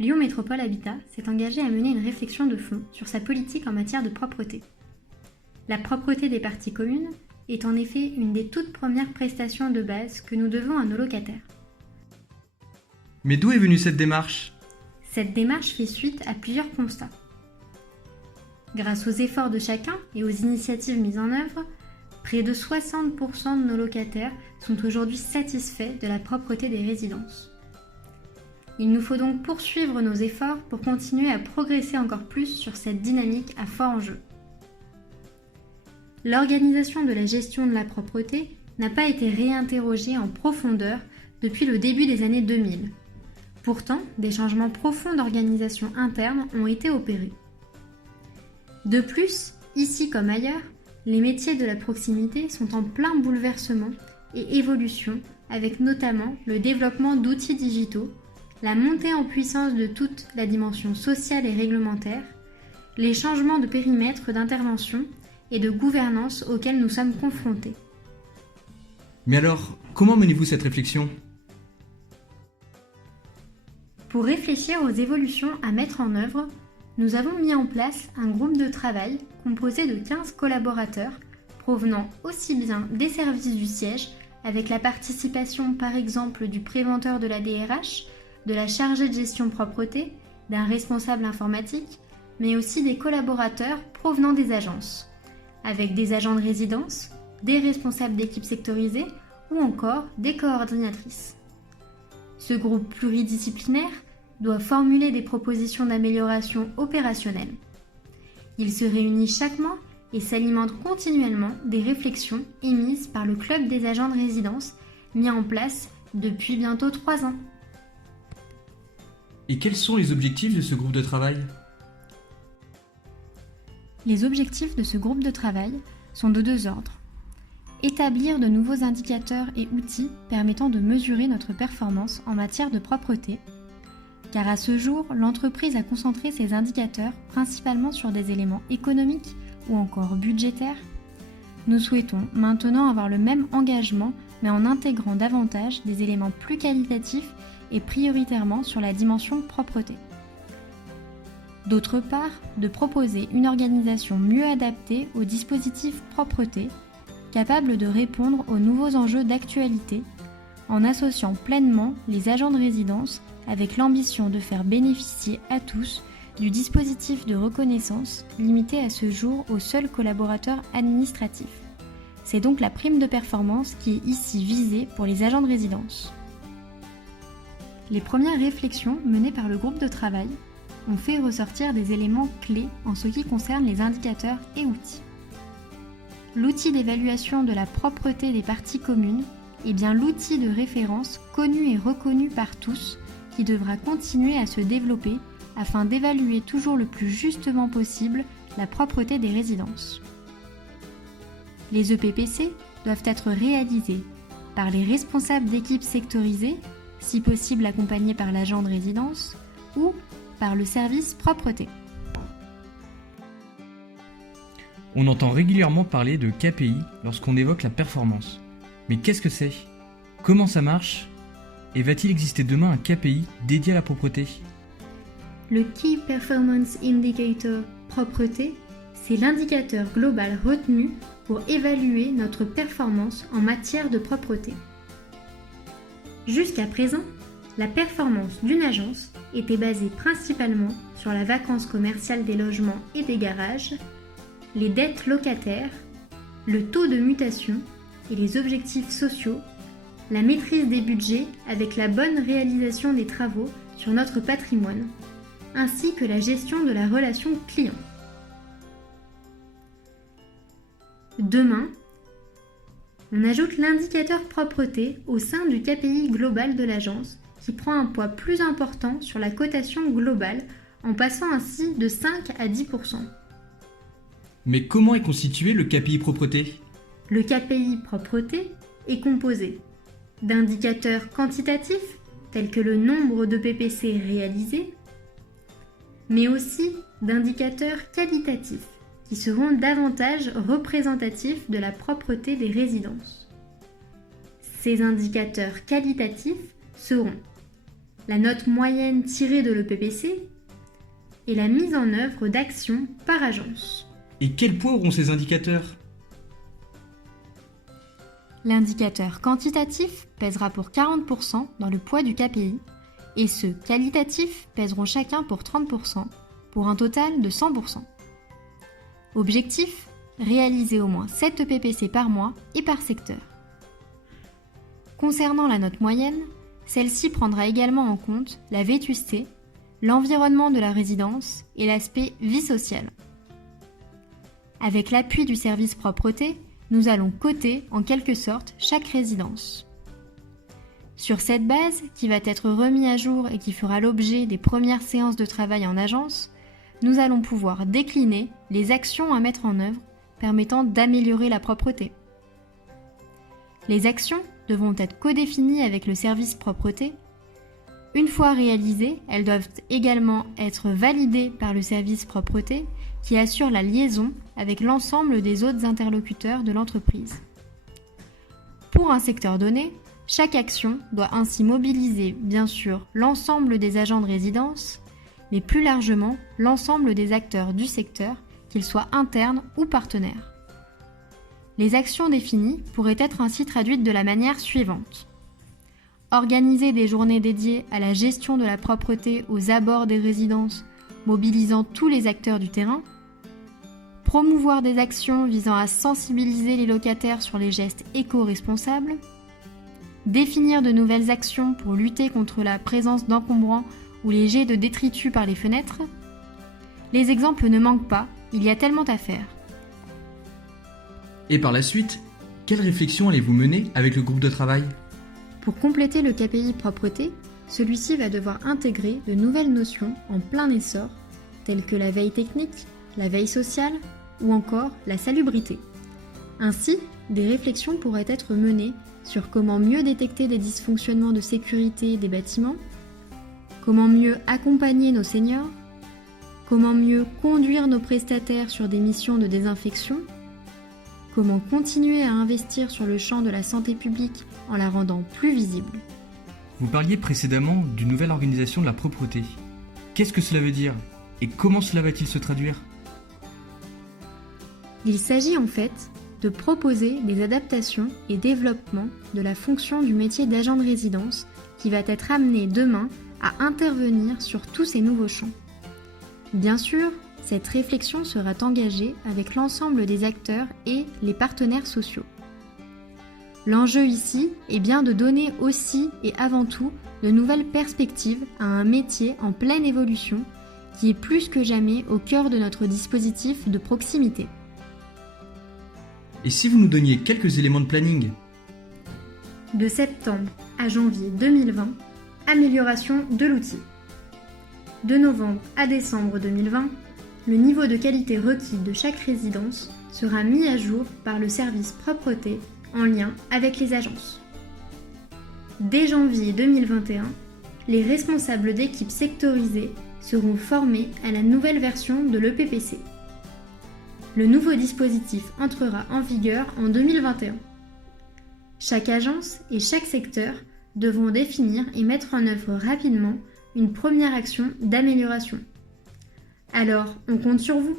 Lyon Métropole Habitat s'est engagé à mener une réflexion de fond sur sa politique en matière de propreté. La propreté des parties communes est en effet une des toutes premières prestations de base que nous devons à nos locataires. Mais d'où est venue cette démarche ? Cette démarche fait suite à plusieurs constats. Grâce aux efforts de chacun et aux initiatives mises en œuvre, près de 60% de nos locataires sont aujourd'hui satisfaits de la propreté des résidences. Il nous faut donc poursuivre nos efforts pour continuer à progresser encore plus sur cette dynamique à fort enjeu. L'organisation de la gestion de la propreté n'a pas été réinterrogée en profondeur depuis le début des années 2000. Pourtant, des changements profonds d'organisation interne ont été opérés. De plus, ici comme ailleurs, les métiers de la proximité sont en plein bouleversement et évolution, avec notamment le développement d'outils digitaux, la montée en puissance de toute la dimension sociale et réglementaire, les changements de périmètre d'intervention et de gouvernance auxquels nous sommes confrontés. Mais alors, comment menez-vous cette réflexion ? Pour réfléchir aux évolutions à mettre en œuvre, nous avons mis en place un groupe de travail composé de 15 collaborateurs provenant aussi bien des services du siège, avec la participation par exemple du préventeur de la DRH, de la chargée de gestion propreté, d'un responsable informatique, mais aussi des collaborateurs provenant des agences, avec des agents de résidence, des responsables d'équipes sectorisées ou encore des coordinatrices. Ce groupe pluridisciplinaire doit formuler des propositions d'amélioration opérationnelle. Il se réunit chaque mois et s'alimente continuellement des réflexions émises par le club des agents de résidence mis en place depuis bientôt 3 ans. Et quels sont les objectifs de ce groupe de travail ? Les objectifs de ce groupe de travail sont de 2 ordres. Établir de nouveaux indicateurs et outils permettant de mesurer notre performance en matière de propreté, car à ce jour, l'entreprise a concentré ses indicateurs principalement sur des éléments économiques ou encore budgétaires. Nous souhaitons maintenant avoir le même engagement, mais en intégrant davantage des éléments plus qualitatifs et prioritairement sur la dimension propreté. D'autre part, de proposer une organisation mieux adaptée aux dispositifs propreté, capable de répondre aux nouveaux enjeux d'actualité, en associant pleinement les agents de résidence avec l'ambition de faire bénéficier à tous du dispositif de reconnaissance limité à ce jour aux seuls collaborateurs administratifs. C'est donc la prime de performance qui est ici visée pour les agents de résidence. Les premières réflexions menées par le groupe de travail ont fait ressortir des éléments clés en ce qui concerne les indicateurs et outils. L'outil d'évaluation de la propreté des parties communes est bien l'outil de référence connu et reconnu par tous qui devra continuer à se développer afin d'évaluer toujours le plus justement possible la propreté des résidences. Les EPPC doivent être réalisés par les responsables d'équipes sectorisées, si possible accompagnés par l'agent de résidence, ou par le service propreté. On entend régulièrement parler de KPI lorsqu'on évoque la performance. Mais qu'est-ce que c'est ? Comment ça marche ? Et va-t-il exister demain un KPI dédié à la propreté ? Le Key Performance Indicator propreté, c'est l'indicateur global retenu pour évaluer notre performance en matière de propreté. Jusqu'à présent, la performance d'une agence était basée principalement sur la vacance commerciale des logements et des garages, les dettes locataires, le taux de mutation et les objectifs sociaux, la maîtrise des budgets avec la bonne réalisation des travaux sur notre patrimoine, ainsi que la gestion de la relation client. Demain, on ajoute l'indicateur propreté au sein du KPI global de l'agence qui prend un poids plus important sur la cotation globale en passant ainsi de 5 à 10%. Mais comment est constitué le KPI propreté ? Le KPI propreté est composé d'indicateurs quantitatifs tels que le nombre de PPC réalisés, mais aussi d'indicateurs qualitatifs qui seront davantage représentatifs de la propreté des résidences. Ces indicateurs qualitatifs seront la note moyenne tirée de l'EPPC et la mise en œuvre d'actions par agence. Et quel poids auront ces indicateurs ? L'indicateur quantitatif pèsera pour 40% dans le poids du KPI et ceux qualitatifs pèseront chacun pour 30%, pour un total de 100%. Objectif : réaliser au moins 7 EPPC par mois et par secteur. Concernant la note moyenne, celle-ci prendra également en compte la vétusté, l'environnement de la résidence et l'aspect vie sociale. Avec l'appui du service propreté, nous allons coter en quelque sorte chaque résidence. Sur cette base, qui va être remise à jour et qui fera l'objet des premières séances de travail en agence, nous allons pouvoir décliner les actions à mettre en œuvre permettant d'améliorer la propreté. Les actions devront être codéfinies avec le service propreté. Une fois réalisées, elles doivent également être validées par le service propreté qui assure la liaison avec l'ensemble des autres interlocuteurs de l'entreprise. Pour un secteur donné, chaque action doit ainsi mobiliser bien sûr l'ensemble des agents de résidence, mais plus largement l'ensemble des acteurs du secteur, qu'ils soient internes ou partenaires. Les actions définies pourraient être ainsi traduites de la manière suivante. Organiser des journées dédiées à la gestion de la propreté aux abords des résidences, mobilisant tous les acteurs du terrain. Promouvoir des actions visant à sensibiliser les locataires sur les gestes éco-responsables. Définir de nouvelles actions pour lutter contre la présence d'encombrants ou les jets de détritus par les fenêtres. Les exemples ne manquent pas, il y a tellement à faire. Et par la suite, quelle réflexion allez-vous mener avec le groupe de travail ? Pour compléter le KPI propreté, celui-ci va devoir intégrer de nouvelles notions en plein essor, telles que la veille technique, la veille sociale ou encore la salubrité. Ainsi, des réflexions pourraient être menées sur comment mieux détecter des dysfonctionnements de sécurité des bâtiments, comment mieux accompagner nos seniors, comment mieux conduire nos prestataires sur des missions de désinfection, comment continuer à investir sur le champ de la santé publique en la rendant plus visible. Vous parliez précédemment d'une nouvelle organisation de la propreté. Qu'est-ce que cela veut dire et comment cela va-t-il se traduire ? Il s'agit en fait de proposer des adaptations et développements de la fonction du métier d'agent de résidence qui va être amené demain à intervenir sur tous ces nouveaux champs. Bien sûr, cette réflexion sera engagée avec l'ensemble des acteurs et les partenaires sociaux. L'enjeu ici est bien de donner aussi et avant tout de nouvelles perspectives à un métier en pleine évolution qui est plus que jamais au cœur de notre dispositif de proximité. Et si vous nous donniez quelques éléments de planning ? De septembre à janvier 2020, amélioration de l'outil. De novembre à décembre 2020, le niveau de qualité requis de chaque résidence sera mis à jour par le service propreté en lien avec les agences. Dès janvier 2021, les responsables d'équipes sectorisées seront formés à la nouvelle version de l'EPPC. Le nouveau dispositif entrera en vigueur en 2021. Chaque agence et chaque secteur devront définir et mettre en œuvre rapidement une première action d'amélioration. Alors, on compte sur vous.